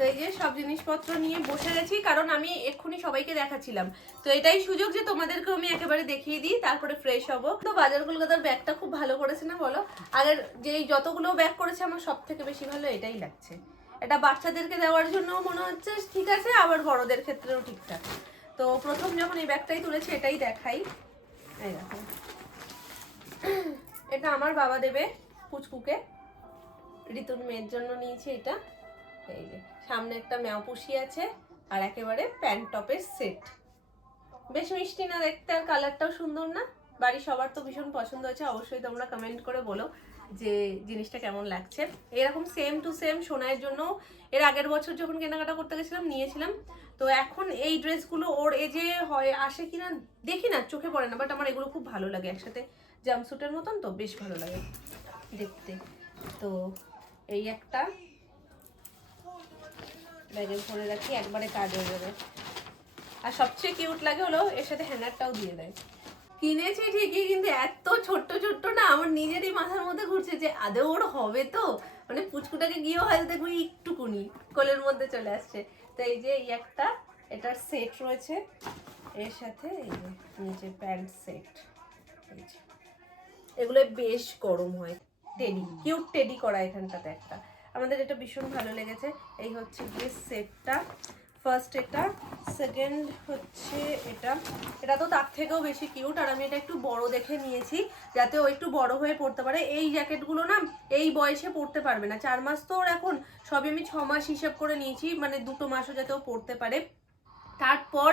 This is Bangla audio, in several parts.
তো এই যে সব জিনিসপত্র নিয়ে বসে গেছি, কারণ আমি এক্ষুনি সবাইকে দেখাচ্ছিলাম, তো এটাই সুযোগ যে তোমাদেরকেও আমি একেবারে দেখিয়ে দিই, তারপরে ফ্রেশ হব। তো বাজার কলকাতার ব্যাগটা খুব ভালো করেছে না বলো? আগের যে যতগুলো ব্যাগ করেছে আমার সব থেকে বেশি ভালো এটাই লাগছে। এটা বাচ্চাদেরকে দেওয়ার জন্য মনে হচ্ছে ঠিক আছে, আবার বড়দের ক্ষেত্রেও ঠিকঠাক। তো প্রথম যখন এই ব্যাগটাই তুলেছি এটাই দেখাই। এই দেখো, এটা আমার বাবা দেবে পুচকুকে, ঋতুর মেয়ের জন্য নিয়েছি এটা। এই যে সামনে একটা ম্যাও পুষি আছে, আর একেবারে প্যান্ট টপের সেট। বেশ মিষ্টি না দেখতে, আর কালারটাও সুন্দর না? বাড়ির সবার তো ভীষণ পছন্দ হয়েছে, অবশ্যই তোমরা কমেন্ট করে বলো যে জিনিসটা কেমন লাগছে। এরকম সেম টু সেম সোনাইয়ের জন্য এর আগের বছর যখন কেনাকাটা করতে গেছিলাম নিয়েছিলাম। তো এখন এই ড্রেসগুলো ওর এজে হয় আসে কিনা দেখি না, চোখে পড়ে না, বাট আমার এগুলো খুব ভালো লাগে, একসাথে জাম্পস্যুটের মতন, তো বেশ ভালো লাগে দেখতে। তো এই একটা ব্যাগে ভরে রাখি, একবারে কাজ হয়ে যাবে। আর সবচেয়ে কিউট লাগে হলো এর সাথে হ্যাঙ্গারটাও দিয়ে দেয়। কিনেছি ঠিকই, কিন্তু এত ছোট্ট ছোট্ট না, আমার নিজেরই মাথার মধ্যে ঘুরছে যে আদৌ ওর হবে তো, মানে পুচকুটাকে গিয়েও হয়তো দেখবো একটুকুনি কোলের মধ্যে চলে আসছে। তো এই যে এই একটা, এটার সেট রয়েছে এর সাথে, এই যে নিচে প্যান্ট সেট। এগুলো বেশ গরম হয়, টেডি, কিউট টেডি করা এখানটাতে একটা, আমাদের এটা ভীষণ ভালো লেগেছে। এই হচ্ছে গিয়ে সেটটা, ফার্স্ট এটা, সেকেন্ড হচ্ছে এটা। এটা তো তার থেকেও বেশি কিউট, আর আমি এটা একটু বড় দেখে নিয়েছি যাতে ও একটু বড় হয়ে পড়তে পারে। এই জ্যাকেটগুলো না এই বয়সে পড়তে পারবে না, 4 মাস তো ওর এখন, সবই আমি 6 মাস হিসেব করে নিয়েছি, মানে 2 মাসও যাতে ও পড়তে পারে। তারপর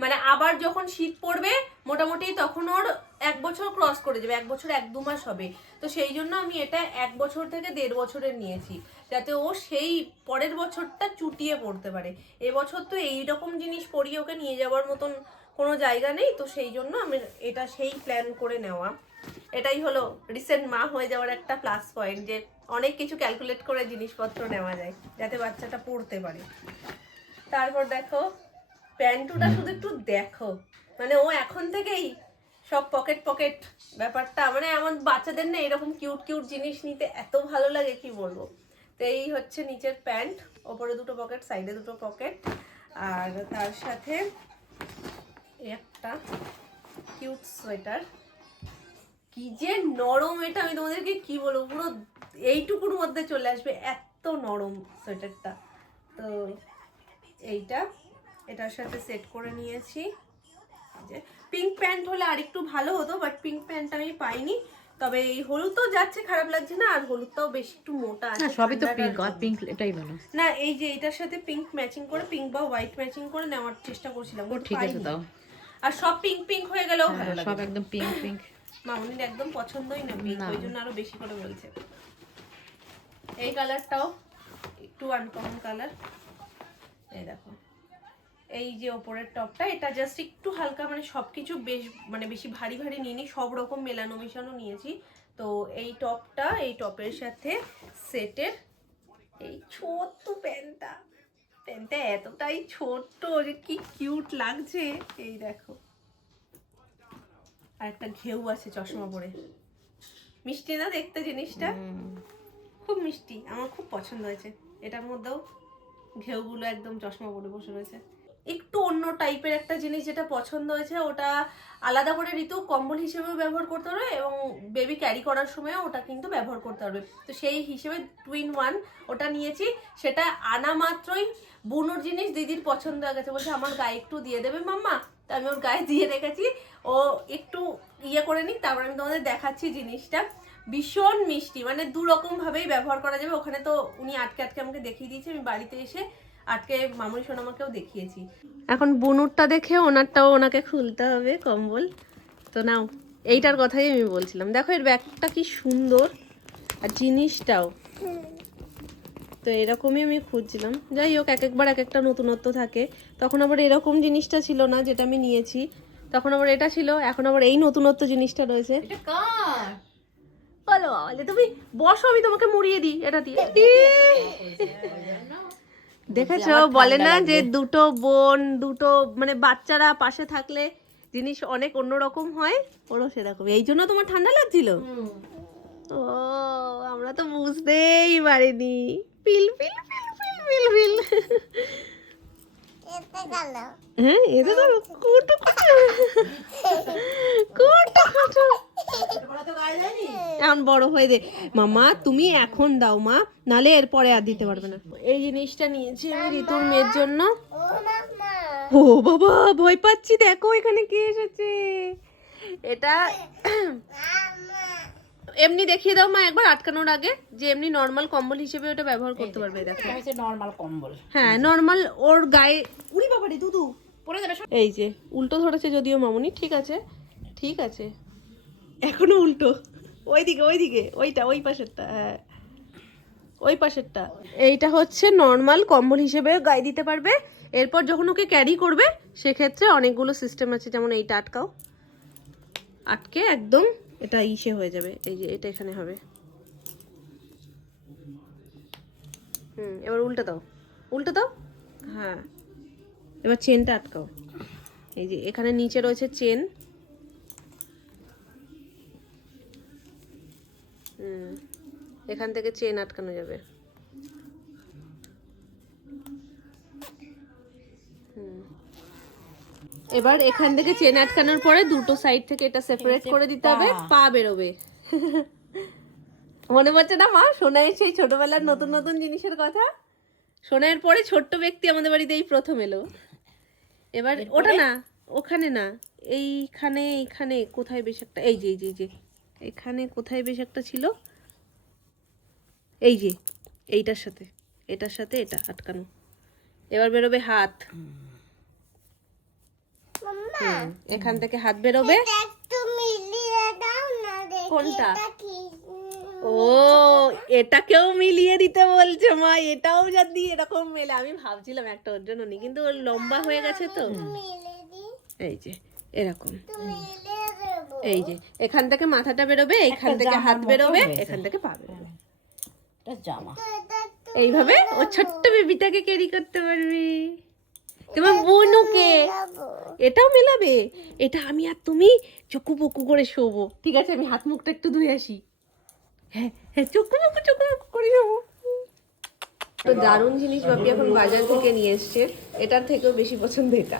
মানে আবার যখন শীত পড়বে মোটামুটি তখন ওর 1 বছর ক্রস করে যাবে, 1 বছর 1-2 মাস হবে। তো সেই জন্য আমি এটা 1 বছর থেকে 1.5 বছরের নিয়েছি, যাতে ও সেই পরের বছরটা চুটিয়ে পড়তে পারে। এবছর তো এইরকম জিনিস পরিয়ে ওকে নিয়ে যাওয়ার মতন কোনো জায়গা নেই, তো সেই জন্য আমি এটা সেই প্ল্যান করে নেওয়া। এটাই হলো রিসেন্ট মা হয়ে যাওয়ার একটা প্লাস পয়েন্ট, যে অনেক কিছু ক্যালকুলেট করে জিনিসপত্র নেওয়া যায় যাতে বাচ্চাটা পড়তে পারে। তারপর দেখো প্যান্টুটা শুধু একটু দেখো, মানে ও এখন থেকেই সব পকেট পকেট ব্যাপারটা, মানে আমার বাচ্চাদের না এরকম কিউট কিউট জিনিস নিতে এত ভালো লাগে কি বলবো। তো এই হচ্ছে নিচের প্যান্ট, ওপরে 2টো পকেট, সাইডে 2টো পকেট, আর তার সাথে একটা কিউট সোয়েটার। কি যে নরম এটা, আমি তোমাদেরকে কি বলবো, পুরো এইটুকুর মধ্যে চলে আসবে, এত নরম সোয়েটারটা। তো এইটা এটার সাথে সেট করে নিয়েছি। যে পিঙ্ক প্যান্ট হলে আরেকটু ভালো হতো, বাট পিঙ্ক প্যান্ট আমি পাইনি। তবে এই হলুদ তো যাচ্ছে, খারাপ লাগছে না, আর হলুদটাও বেশি একটু মোটা আছে, সবই তো পিঙ্ক, আর পিঙ্ক এটাই ভালো না। এই যে এটার সাথে পিঙ্ক ম্যাচিং করে, পিঙ্ক বা হোয়াইট ম্যাচিং করে নেওয়ার চেষ্টা করছিলাম, ও ঠিক আছে তাও। আর সব পিঙ্ক পিঙ্ক হয়ে গেলেও ভালো লাগে, সব একদম পিঙ্ক পিঙ্ক মামুনির একদম পছন্দই না পিঙ্ক, ওই জন্য আরো বেশি করে বলছে। এই কালারটাও একটু আনকমন কালার, এই দেখো। এই যে ওপরের টপটা, এটা জাস্ট একটু হালকা, মানে সবকিছু বেশ মানে বেশি ভারী ভারী নিইনি, সব রকম মেলানো মেশানো নিয়েছি। তো এই টপটা, এই টপের সাথে সেটের এই ছোট্ট প্যান্টটা এতটাই ছোট্ট যে কি কিউট লাগছে, এই দেখো। আর একটা ঘেউ আছে চশমা পরে, মিষ্টি না দেখতে জিনিসটা, খুব মিষ্টি, আমার খুব পছন্দ হয়েছে। এটার মধ্যেও ঘেউগুলো একদম চশমা পরে বসে রয়েছে। একটু অন্য টাইপের একটা জিনিস যেটা পছন্দ হয়েছে, ওটা আলাদা করে ঋতু কম্বল হিসেবেও ব্যবহার করতে পারবে, এবং বেবি ক্যারি করার সময়ও ওটা কিন্তু ব্যবহার করতে পারবে। তো সেই হিসেবে 2-in-1 ওটা নিয়েছি। সেটা আনা মাত্রই বুনুর জিনিস দিদির পছন্দ হয়ে গেছে, বলছে আমার গায়ে একটু দিয়ে দেবে মাম্মা। তো আমি ওর গায়ে দিয়ে রেখেছি, ও একটু ইয়ে করে নিক, তারপর আমি তোমাদের দেখাচ্ছি জিনিসটা। ভীষণ মিষ্টি, মানে 2 রকম ভাবেই ব্যবহার করা যাবে। ওখানে তো উনি আটকে আটকে আমাকে দেখিয়ে দিয়েছে, আমি বাড়িতে এসে আটকে মামুনি সোনামাকেও দেখিয়েছি। এখন বুনুরটা দেখে ওনারটাও ওনাকে খুলতে হবে কম্বল। তো নাও, এইটার কথাই আমি বলছিলাম, দেখো এর ব্যাগটা কি সুন্দর, আর জিনিসটাও তো এরকমই আমি খুঁজছিলাম। যাই হোক, এক একবার এক একটা নতুনত্ব থাকে। তখন আবার এরকম জিনিসটা ছিল না যেটা আমি নিয়েছি, তখন আবার এটা ছিল, এখন আবার এই নতুনত্ব জিনিসটা রয়েছে। বলো বলে তুমি বসো, আমি তোমাকে মুড়িয়ে দিই এটা দিয়ে। দেখেছো, বলে না যে দুটো বোন, দুটো মানে বাচ্চারা পাশে থাকলে জিনিস অনেক অন্যরকম হয়, ওরও সেরকম। এই জন্য তোমার ঠান্ডা লাগছিল? ও, আমরা তো বুঝতেই পারিনি। পিল পিল পিল পিল পিল পিল। হ্যাঁ এটা তো কুটু কুটু এখন বড় হয়ে দে মামা, তুমি এখন দাও মা, নালে এরপরে আর দিতে পারবে না। এই জিনিসটা নিয়েছি আমি ঋতুর মেয়ের জন্য। ও বাবা ভয় পাচ্ছি, দেখো এখানে কে এসেছে। এটা এমনি দেখিয়ে দাও মা একবার আটকানোর আগে, যে এমনি নর্মাল কম্বল হিসেবে ওটা ব্যবহার করতে পারবে। দেখো নর্মাল কম্বল, হ্যাঁ নর্মাল, ওর গায়ে উড়ি বাবা রে দুদু পড়ে যাবে। এই যে উল্টো ধরেছে যদিও মামুনি, ঠিক আছে ঠিক আছে, এখনো উল্টো, ওইদিকে ওইদিকে ওইটা ওই পাশেরটা, হ্যাঁ ওই পাশেরটা। এইটা হচ্ছে নর্মাল কম্বল হিসেবে গায়ে দিতে পারবে। এরপর যখন ওকে ক্যারি করবে সেক্ষেত্রে অনেকগুলো সিস্টেম আছে, যেমন এইটা আটকাও, আটকে একদম এটা ইসে হয়ে যাবে। এই যে এটা এখানে হবে, এবার উল্টে দাও, উল্টে দাও, হ্যাঁ এবার চেনটা আটকাও। এই যে এখানে নিচে রয়েছে চেন, এখান থেকে চেন আটকানো যাবে। এবার এখান থেকে চেন আটকানোর পরে দুটো সাইড থেকে এটা সেপারেট করে দিতে হবে, পা বেরোবে। মনে পড়ছে না মা সোনাইয়ের সেই ছোটবেলার নতুন নতুন জিনিসের কথা? সোনাইয়ের পরে ছোট্ট ব্যক্তি আমাদের বাড়িতে এই প্রথম এলো। এবার ওটা না, ওখানে না, এইখানে এইখানে কোথায় বেশ একটা, এই যে এই যে এই যে এখানে কোথায় বেশ একটা ছিল, এই যে এইটার সাথে এটার সাথে এটা আটকানো। এবার বেরোবে হাত, এখান থেকে হাত বেরোবে। কোনটা? ও এটাকেও মিলিয়ে দিতে বলছে মা, এটাও যদি এরকম মেলে। আমি ভাবছিলাম একটা ওর জন্য নি, কিন্তু ওর লম্বা হয়ে গেছে তো। এই যে এরকম, এই যে এখান থেকে মাথাটা বেরোবে, এখান থেকে হাত বেরোবে, এখান থেকে পা বেরোবে। জামা এইভাবে ও ছোট্ট বেবিটাকে ক্যারি করতে পারবে। তোমার বোনকে এটাও মেলাবে। এটা আমি আর তুমি চকু পকু করে শোবো, ঠিক আছে? আমি হাত মুখটা একটু ধুয়ে আসি। হ্যাঁ হ্যাঁ চকু পকু করে শোবো। তো দারুণ জিনিস বাপি এখন বাজার থেকে নিয়ে এসছে। এটার থেকেও বেশি পছন্দ এটা।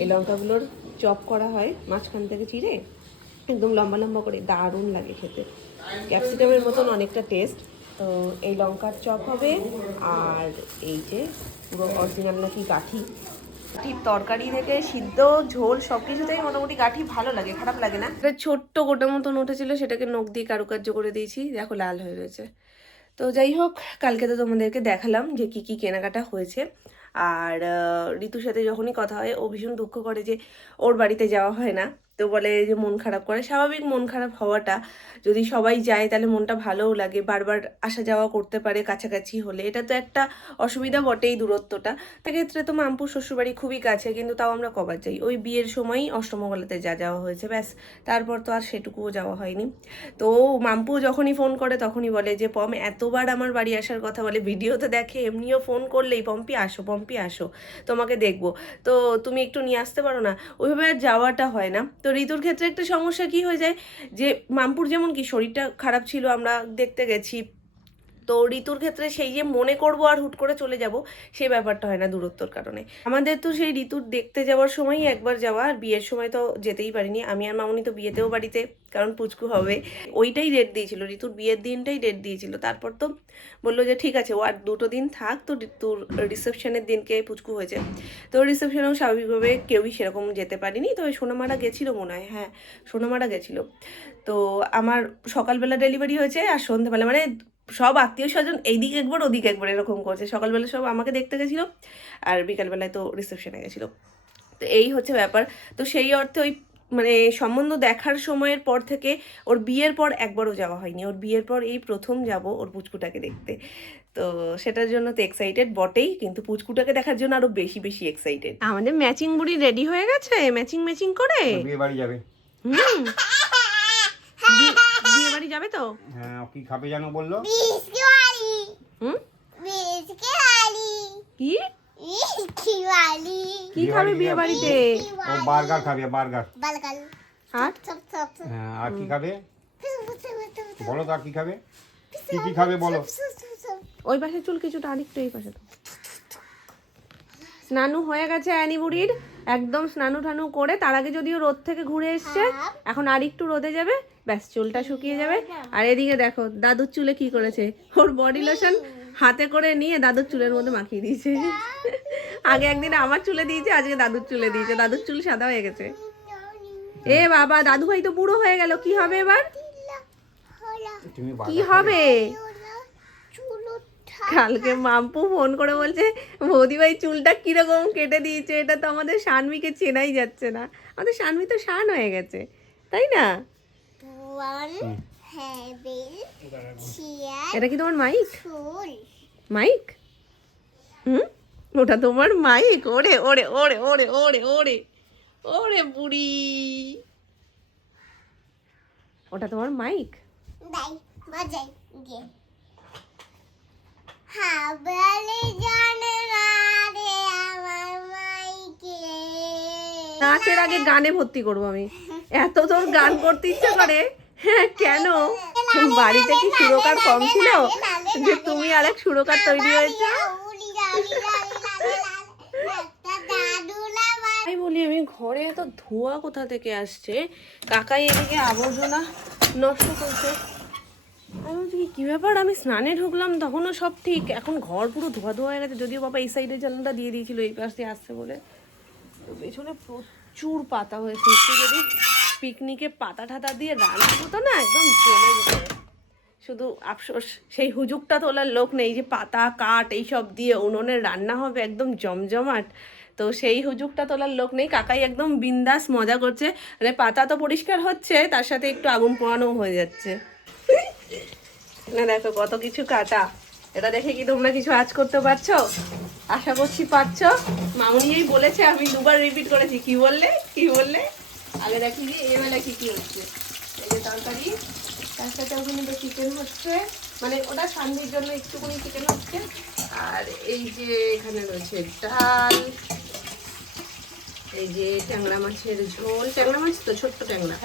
এই লঙ্কাগুলোর চপ করা হয় মাঝখান থেকে চিড়ে, একদম লম্বা লম্বা করে, দারুণ লাগে খেতে। ক্যাপসিকামের মতন অনেকটা টেস্ট। তো এই লঙ্কার চপ হবে, আর এই যে পুরো অরিজিনাল নাকি গাঠি, ঠিক তরকারি থেকে সিদ্ধ ঝোল সব কিছুতেই মোটামুটি গাঠি ভালো লাগে, খারাপ লাগে না। একটা ছোট্ট গোটা মতন উঠেছিল, সেটাকে নখ দিয়ে কারুকার্য করে দিয়েছি, দেখো লাল হয়ে রয়েছে। তো যাই হোক, কালকে তো তোমাদেরকে দেখালাম যে কি কি কেনাকাটা হয়েছে। আর ঋতুর সাথে যখনই কথা হয় ও ভীষণ দুঃখ করে যে ওর বাড়িতে যাওয়া হয় না। তো বলে যে মন খারাপ করে, স্বাভাবিক মন খারাপ হওয়াটা, যদি সবাই যায় তাহলে মনটা ভালোও লাগে, বারবার আসা যাওয়া করতে পারে কাছাকাছি হলে। এটা তো একটা অসুবিধা বটেই দূরত্বটা। সেক্ষেত্রে তো মামপুর শ্বশুরবাড়ি খুবই কাছে, কিন্তু তাও আমরা কবার যাই, ওই বিয়ের সময়ই অষ্টমঙ্গলাতে যা যাওয়া হয়েছে ব্যাস, তারপর তো আর সেটুকুও যাওয়া হয়নি। তো মাম্পু যখনই ফোন করে তখনই বলে যে পম এতবার আমার বাড়ি আসার কথা বলে, ভিডিওতে দেখে, এমনিও ফোন করলেই পম্পি আসো তোমাকে দেখবো, তো তুমি একটু নিয়ে আসতে পারো না। ওইভাবে আর যাওয়াটা হয় না। তো ঋতুর ক্ষেত্রে একটা সমস্যা কি হয়ে যায়, যে মামপুর যেমন কি শরীরটা খারাপ ছিল, আমরা দেখতে গেছি, তো ঋতুর ক্ষেত্রে সেই যে মনে করবো আর হুট করে চলে যাব, সেই ব্যাপারটা হয় না দূরত্বর কারণে। আমাদের তো সেই ঋতুর দেখতে যাওয়ার সময়ই একবার যাওয়া, আর বিয়ের সময় তো যেতেই পারিনি। আমি আর মামুনি তো বিয়েতেও বাড়িতে, কারণ পুচকু হবে, ওইটাই ডেট দিয়েছিল, ঋতুর বিয়ের দিনটাই ডেট দিয়েছিল। তারপর তো বললো যে ঠিক আছে ও আর 2 দিন থাক, তো ঋতুর রিসেপশনের দিনকে পুচকু হয়েছে, তো রিসেপশনেও স্বাভাবিকভাবে কেউই সেরকম যেতে পারিনি। তবে সোনামারা গেছিলো মনে হয়, হ্যাঁ সোনামারা গেছিলো। তো আমার সকালবেলা ডেলিভারি হয়েছে, আর সন্ধ্যাবেলা, মানে সব আত্মীয় স্বজন এইদিকে একবার ওদিকে একবার এরকম করছে। সকালবেলা সব আমাকে দেখতে গেছিলো, আর বিকালবেলায় তো রিসেপশনে গেছিলো। তো এই হচ্ছে ব্যাপার। তো সেই অর্থে ওই মানে সম্বন্ধ দেখার সময়ের পর থেকে ওর বিয়ের পর একবারও যাওয়া হয়নি। ওর বিয়ের পর এই প্রথম যাব ওর পুচকুটাকে দেখতে। তো সেটার জন্য তো এক্সাইটেড বটেই, কিন্তু পুচকুটাকে দেখার জন্য আরো বেশি বেশি এক্সাইটেড। আমাদের ম্যাচিং বুড়ি রেডি হয়ে গেছে, ম্যাচিং করে বিয়ে বাড়ি যাবে। বিয়ে বাড়ি যাবে তো? হ্যাঁ, কি খাবে জানো বললো? কি খাবে বিয়ে বাড়িতে? ও বার্গার খাবে, বার্গার। হ্যাঁ আর কি খাবে বলো তো, আর কি খাবে? কি খাবে বলো? ওই পাশে চুল কিছুটা, আরেকটু এই পাশে তো। স্নানু হয়ে গেছে অ্যানি বুড়ির, একদম স্নানু ঠানু করে, তার আগে যদিও রোদ থেকে ঘুরে এসছে, এখন আর একটু রোদে যাবে, ব্যাস চুলটা শুকিয়ে যাবে। আর এদিকে দেখো দাদুর চুলে কি করেছে, ওর বডি লোশন হাতে করে নিয়ে দাদুর চুলের মধ্যে মাখিয়ে দিয়েছে। আগে একদিন আমার চুলে দিয়েছে, আজকে দাদুর চুলে দিয়েছে, দাদুর চুল সাদা হয়ে গেছে। এ বাবা, দাদু ভাই তো বুড়ো হয়ে গেল, কি হবে এবার, তুমি কি হবে? কালকে মাম্পু ফোন করে বলছে বৌদি ভাই চুলটা কিরকম কেটে দিয়েছে, এটা তো আমাদের শানমিকে চেনাই যাচ্ছে না। আমাদের শানমি তো শান হয়ে গেছে, তাই না? এটা কি তোমার মাইক? মাইক? হুম, ওটা তোমার মাইক? ওরে ওরে ওরে ওরে ওরে ওরে ওরে বুড়ি, ওটা তোমার মাইক? নাচের আগে গানে ভর্তি করবো আমি, এত তোর গান করতে ইচ্ছা করে। হ্যাঁ কেন, বাড়িতে কি সুরকার কম ছিল যে তুমি আর এক সুরকার তৈরি হয়েছে? তাই বলি আমি, ঘরে এত ধোঁয়া কোথা থেকে আসছে, কাকাই এদিকে আবর্জনা নষ্ট করছে। আমি বলছি কি ব্যাপার, আমি স্নানে ঢুকলাম তখনও সব ঠিক, এখন ঘর পুরো ধোয়া ধোয়া হয়ে গেছে। যদিও বাবা এই সাইডে জানলাটা দিয়ে দিয়েছিল এই পাশ দিয়ে আসছে বলে। তো পেছনে প্রচুর পাতা হয়েছে, একটু যদি পিকনিকে পাতা ঠাতা দিয়ে রান্না হতো না, একদম জমে যেত। শুধু আফসোস সেই হুজুগটা তোলার লোক নেই যে পাতা কাঠ এইসব দিয়ে উনুনের রান্না হবে একদম জমজমাট, তো সেই হুজুগটা তোলার লোক নেই। কাকাই একদম বিন্দাস মজা করছে, মানে পাতা তো পরিষ্কার হচ্ছে, তার সাথে একটু আগুন পোয়ানোও হয়ে যাচ্ছে। না দেখো কত কিছু কাটা, এটা দেখে কি তোমরা কিছু আজ করতে পারছো? আশা করছি পারছো। মামুনিই বলেছে, আমি দুবার রিপিট করেছি। কি বললে, কি বললে? আগে দেখি যে এবেলা কি কি হচ্ছে। এই যে তরকারি, তার সাথে ওখানে তো চিকেন হচ্ছে, মানে ওটা সান্দির জন্য একটুখানি চিকেন হচ্ছে। আর এই যে এখানে রয়েছে ডাল, এই যে ট্যাংরা মাছের ঝোল, ট্যাংরা মাছ তো ছোট্ট ট্যাংরা,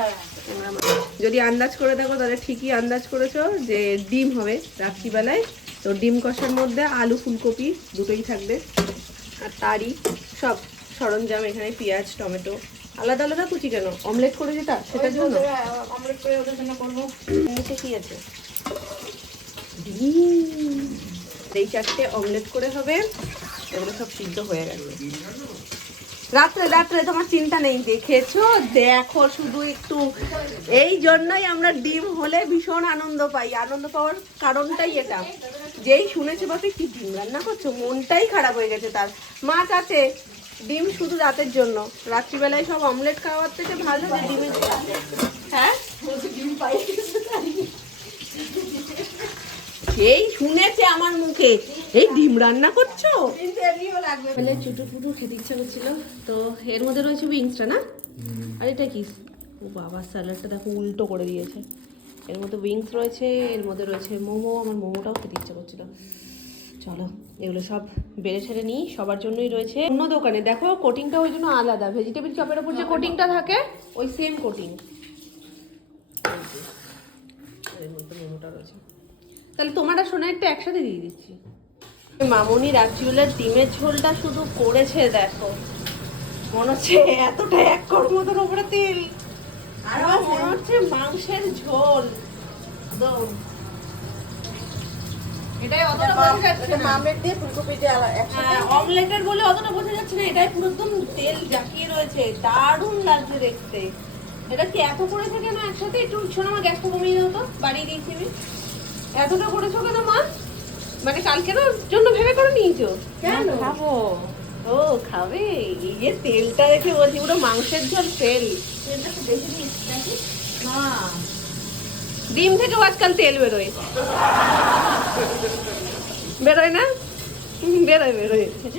ট্যাংরা মাছ। যদি আন্দাজ করে দেখো তাহলে ঠিকই আন্দাজ করেছো যে ডিম হবে রাত্রিবেলায়। তো ডিম কষার মধ্যে আলু ফুলকপি দুটোই থাকবে, আর তারই সব সরঞ্জাম এখানে, পেঁয়াজ টমেটো। আলাদা আলাদা কুচি কেন, অমলেট করে যেটা সেটার জন্য? অমলেট করে ওদের জন্য করবো। নিচে কি আছে? ডিম। এই 4টে অমলেট করে হবে, এগুলো সব সিদ্ধ হয়ে গেছে। রাত্রে রাত্রে তোমার চিন্তা নেই, দেখেছো, দেখো শুধু একটু। এই জন্যই আমরা ডিম হলে ভীষণ আনন্দ পাই, আনন্দ পাওয়ার কারণটাই এটা। যেই শুনেছে বাপি কি ডিম রান্না করছো, মনটাই খারাপ হয়ে গেছে তার। মাছ আছে, ডিম শুধু রাতের জন্য, রাত্রিবেলায় সব অমলেট খাওয়ার থেকে ভালো যে ডিমের। হ্যাঁ ডিম পাই, এই শুনেছে আমার মুখে এই ডিম রান্না করছো, বলে চুটু ফুটু খেতে ইচ্ছা করছিল। তো এর মধ্যে রয়েছে উইংসটা না, আর এটা কি, ও বাবা স্যালাডটা দেখো উল্টো করে দিয়েছে। এর মধ্যে উইংস রয়েছে, এর মধ্যে রয়েছে মোমো, আমার মোমোটাও খেতে ইচ্ছা করছিল। চলো এগুলো সব বেড়ে ছেড়ে নিই, সবার জন্যই রয়েছে। অন্য দোকানে দেখো কোটিংটা ওই জন্য আলাদা, ভেজিটেবিল চপের ওপর যে কোটিংটা থাকে ওই সেম কোটিং। এর মধ্যে মোমোটা রয়েছে, তাহলে তোমার আর সোনারটা একসাথে দিয়ে দিচ্ছি। মামুনি রাত্রিবেলার ডিমের ঝোলটা শুধু করেছে দেখো, মনে হচ্ছে এতটা এক কর্মতার উপরে তেল, আর মনে হচ্ছে মাংসের ঝোল। এটাই অতটা বোঝা যাচ্ছে না, আমলেট দিয়ে ফুলকপি দিয়ে একসাথে অমলেটের বলে অতটা বোঝা যাচ্ছে না। এটাই পুরো একদম তেল জাকিয়ে রয়েছে, দারুণ লাগছে দেখতে। এটা কি এত করেছে কেন একসাথে? একটু শোনো, আমার গ্যাসটা কমিয়ে দাও তো, বাড়িয়ে দিয়েছি আমি। এতটা করেছো কেন মা? মানে কালকের জন্য ভেবে করে নিয়েছো? কেন খাবো? ও খাবে, এই যে তেলটা দেখে বলছি পুরো মাংসের ঝোল তেল। ডিম থেকেও আজকাল তেল বেরোয়, বেরোয় না? বেরোয় বেরোয়।